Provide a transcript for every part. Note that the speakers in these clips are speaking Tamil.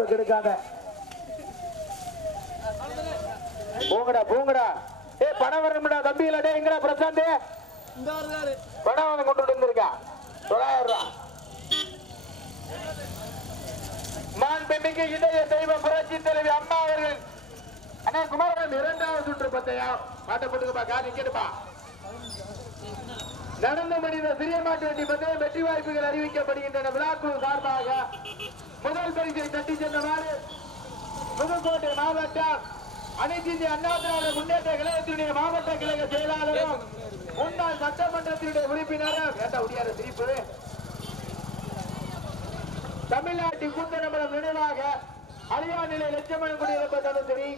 போட்டு கிடைக்காத போங்கடா போங்கடா. ஏ பணம் வரணும்டா தம்பிகளா டே எங்கடா பிரசாந்த்? பணம் வந்து கொண்டு வந்திருக்கா. தொள்ளாயிரம் ரூபா. மாண்புமிகு இதய தெய்வ புரட்சி தலைவி அம்மா அவர்கள். அண்ணா குமாரன் இரண்டாவது சுற்று பத்தையா? மாட்ட போட்டுக்கப்பா கார் கேட்டுப்பா. நடந்து முடிந்த சிறிய மாட்டு வண்டி பந்தயம் வெற்றி வாய்ப்புகள் அறிவிக்கப்படுகின்றன. விழாக்குழு சார்பாக முதல் பரிசை தட்டி சென்றவாறு புதுக்கோட்டை மாவட்டம் அனைத்து இந்திய அண்ணா திராவிட முன்னேற்ற கழகத்தினுடைய மாவட்ட கழக செயலாளரும் முன்னாள் சட்டமன்றத்தினுடைய உறுப்பினரும். ஏண்டா உடையாத சிரிப்பு? தமிழ்நாட்டின் கூட்டணமரம் நினைவாக அழியா நிலை லட்சமணம் குடியிருப்பதாலும் சரி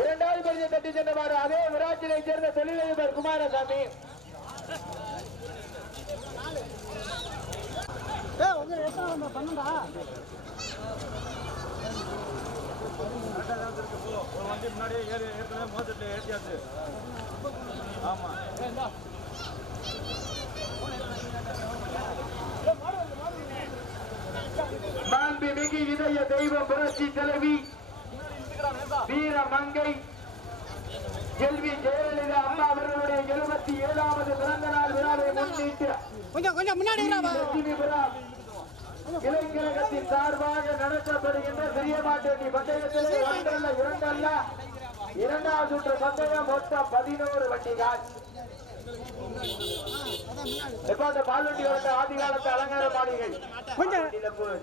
இரண்டாவது பரிசை தட்டி சென்றவாறு அதே விராட்சியை சேர்ந்த தொழிலதிபர் குமாரசாமி. முன்னாடியே ஏறி ஏற்கனவே மோதிட்டு ஏற்றியாச்சு ஆமா மாண்புமிகு இதய தெய்வ புரட்சி தலைவி வீர மங்கை செல்வி ஜெயலலிதா அம்மா அவர்களுடைய எழுபத்தி ஏழாவது பிறந்த நாள் விழாவை முன்னிட்டு கொஞ்சம் கொஞ்சம் முன்னாடி இளைஞரகத்தின் சார்பாக நடத்தப்படுகின்ற பெரிய மாட்டேட்டி பந்தயத்தில் ஒன்றல்ல இரண்டல்ல. இரண்டாவது சுற்று பந்தயம் மொத்தம் பதினோரு வண்டிகள். எப்ப அந்த பால் வண்டி வந்த ஆதி காலத்து அலங்கார மாளிகை